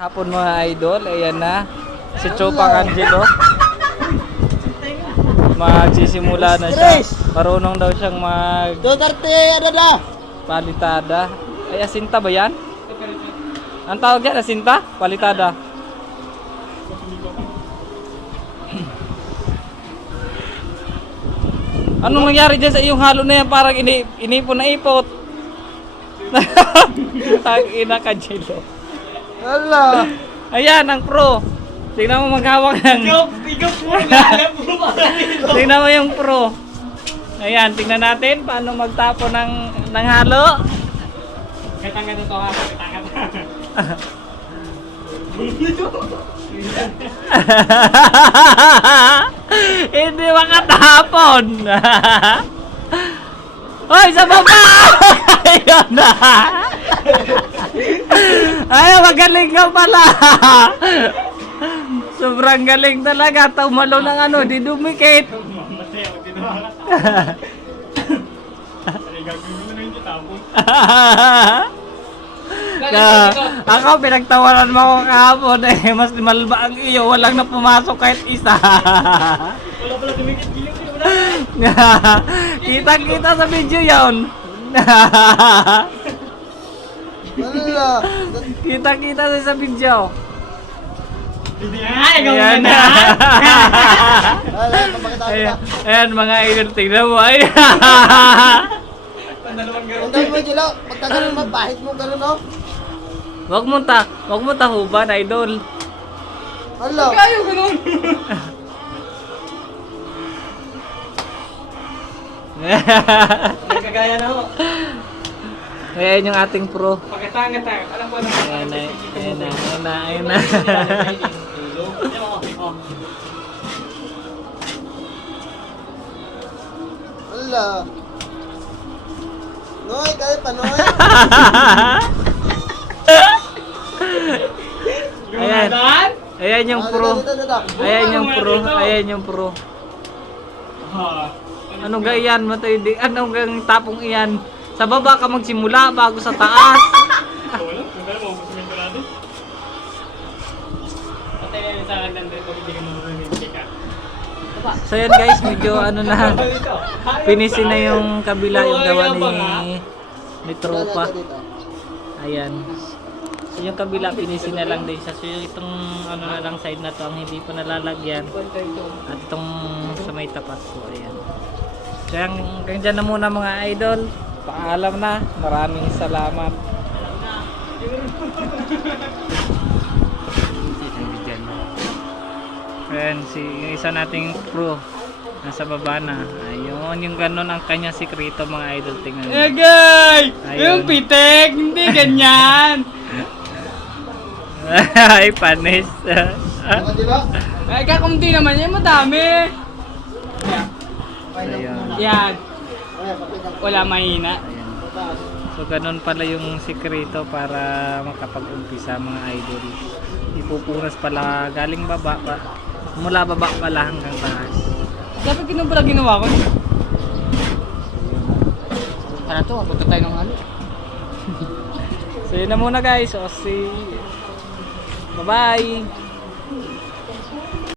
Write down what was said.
Hapon mga idol, ayan na. Si Chopang Angelo. Magsisimula na siya. Marunong daw siyang Duterte, ano na? palitada. Ay, asinta ba yan? Ang tawag yan, asinta? Palitada. Anong nangyari dyan sa iyong halo na yan? Parang inipon na ipot. Tag-ina ka, Jilo. Hala. Ayan, ang pro. Tingnan mo maghawak ng... Bigop mo na. Alam mo ba? Tingnan mo yung pro. Ayan, tingnan natin paano magtapo ng halo. Katanga dito ha. Katanga. Hindi makatapon. Hoy, sa baba! Ayun na. Ay, magaling ka pala. Sobrang galing talaga. Tumalo ng ano, di dumikit. Ako, pinagtawanan mo ako kahapon eh. Mas malba ang iyo. Walang na pumasok kahit isa. Wala pala dumikit gilip. Kita-kita sa video yun. Hala. Kita-kita sa video. Ay, Ayan. na. Hala, papakita ko Ayan, na. ayan mga idol, tingnan mo. Ay. Ang dami mo, Jilo. Pagka ganun, mabahit mo ganun, no? Wag mo tahuban, idol. Hala. Kayo ganun. Nagkagaya na ho. Ayan yung ating pro. Pagkatanga-tanga. Alam ko na. Ayan na. Hala. Noy, kaya pa, Noy. Ayan. Ayan yung pro. Dito. Ayan yung pro. Anong gayan mo tayo? Anong gang tapong iyan? Sa baba ka magsimula bago sa taas. So yan guys, medyo ano na. Pinisin na yung kabila yung gawa ni tropa. Ayan. So yung kabila pinisin na lang din siya. So itong ano na lang side na to ang hindi pa nalalagyan. At itong sa may tapat ko. Ayan. So hanggang dyan na muna mga idol. Paalam na. Maraming salamat. Ayan, yung isa nating pro. Nasa baba na. Ayun, yung ganun ang kanya sikreto mga idol. Tingnan mo. Egay! Ayun. Yung pitik, hindi ganyan. Ay, panis. Ano, Jilo? Ay, kakumti naman yan, madami. Ayun. Yan, Ayan, pakita ko. wala mahina. Ayan. So ganun pala yung sikreto para makapag-umpisa mga idol. Ipupunas pala galing baba pa. Mula baba pala hanggang taas. Dapat ganun pala ginawa ko. Para to, punta tayo ng halo. So yun na muna guys. So see. Bye-bye.